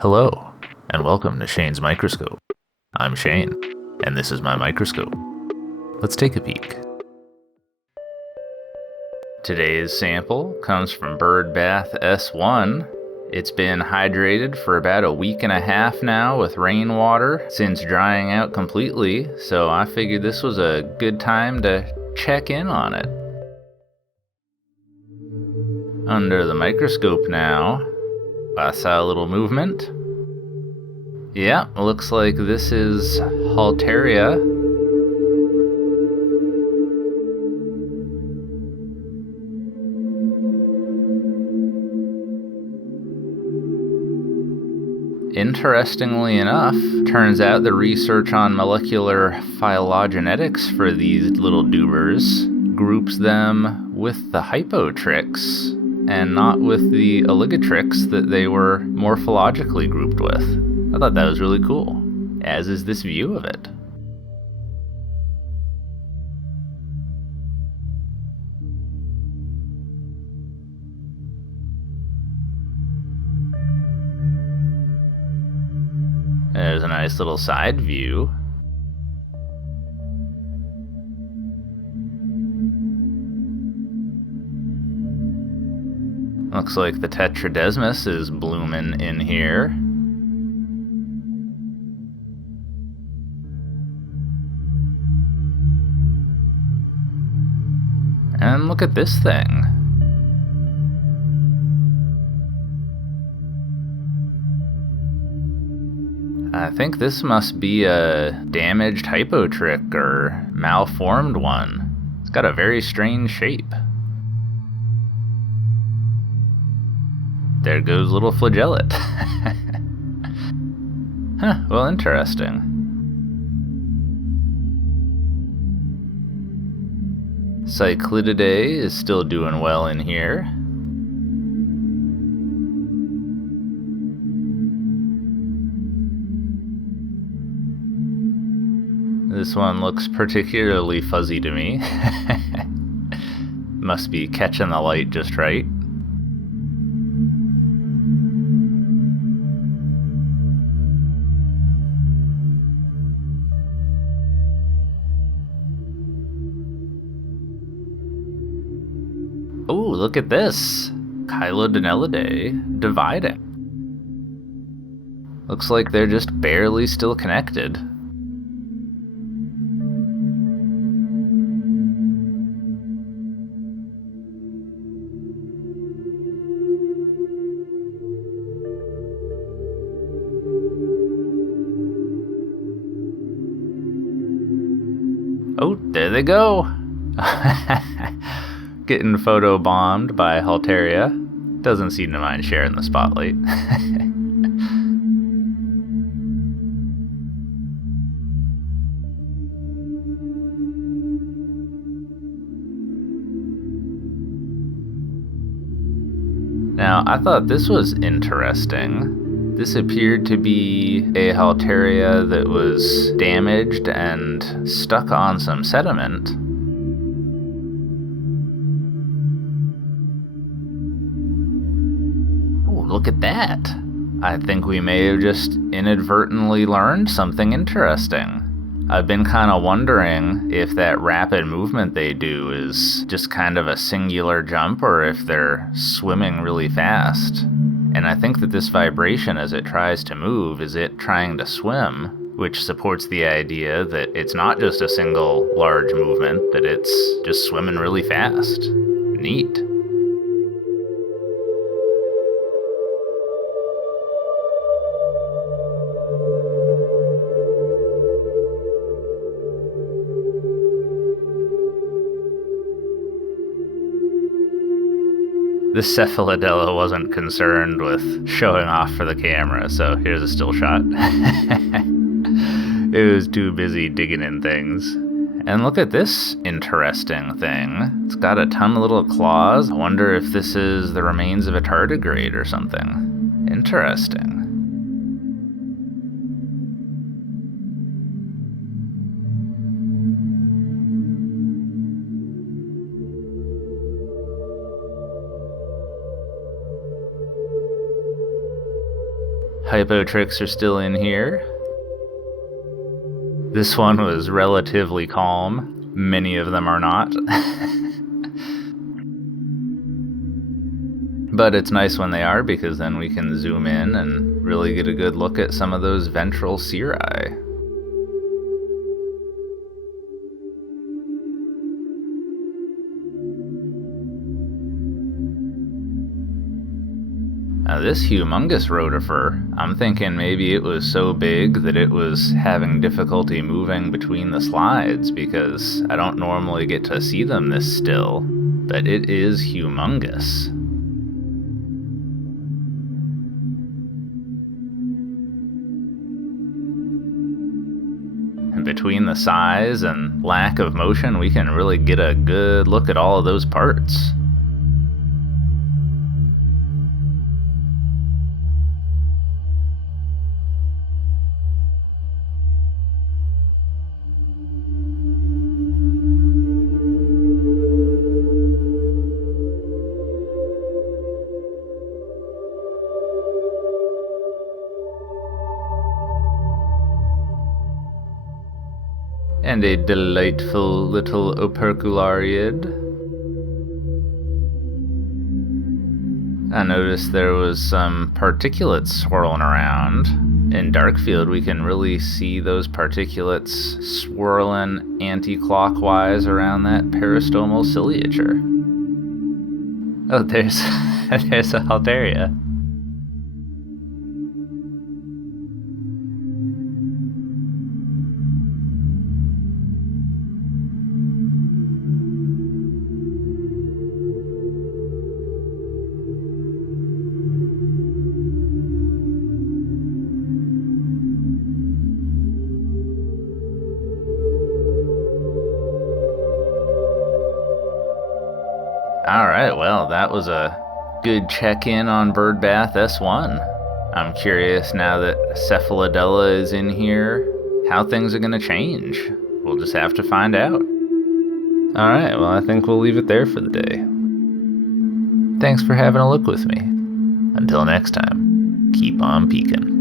Hello, and welcome to Shane's Microscope. I'm Shane, and this is my microscope. Let's take a peek. Today's sample comes from Bird Bath S1. It's been hydrated for about a week and a half now with rainwater since drying out completely, so I figured this was a good time to check in on it. Under the microscope now, I saw a little movement. Yeah, looks like this is Halteria. Interestingly enough, turns out the research on molecular phylogenetics for these little dubers groups them with the hypotrix and not with the oligotrix that they were morphologically grouped with. I thought that was really cool, as is this view of it. There's a nice little side view. Looks like the Tetradesmus is blooming in here. And look at this thing. I think this must be a damaged hypotrick or malformed one. It's got a very strange shape. There goes little flagellate. Huh, well, interesting. Cyclididae is still doing well in here. This one looks particularly fuzzy to me. Must be catching the light just right. Oh, look at this! Chilodonellidae dividing. Looks like they're just barely still connected. Oh, there they go! Getting photo bombed by Halteria. Doesn't seem to mind sharing the spotlight. Now, I thought this was interesting. This appeared to be a Halteria that was damaged and stuck on some sediment. Ooh, look at that! I think we may have just inadvertently learned something interesting. I've been kind of wondering if that rapid movement they do is just kind of a singular jump or if they're swimming really fast. And I think that this vibration as it tries to move is it trying to swim, which supports the idea that it's not just a single large movement, that it's just swimming really fast. Neat. The Cephalodella wasn't concerned with showing off for the camera, so here's a still shot. It was too busy digging in things. And look at this interesting thing. It's got a ton of little claws. I wonder if this is the remains of a tardigrade or something. Interesting. hypotrix are still in here. This one was relatively calm. Many of them are not. But it's nice when they are, because then we can zoom in and really get a good look at some of those ventral cirri. Now this humongous rotifer, I'm thinking maybe it was so big that it was having difficulty moving between the slides, because I don't normally get to see them this still, but it is humongous. And between the size and lack of motion, we can really get a good look at all of those parts. And a delightful little operculariid. I noticed there was some particulates swirling around. In Darkfield, we can really see those particulates swirling anti-clockwise around that peristomal ciliature. Oh, there's a Halteria. Alright, well, that was a good check-in on Birdbath S1. I'm curious, now that Cephalodella is in here, how things are going to change. We'll just have to find out. Alright, well, I think we'll leave it there for the day. Thanks for having a look with me. Until next time, keep on peeking.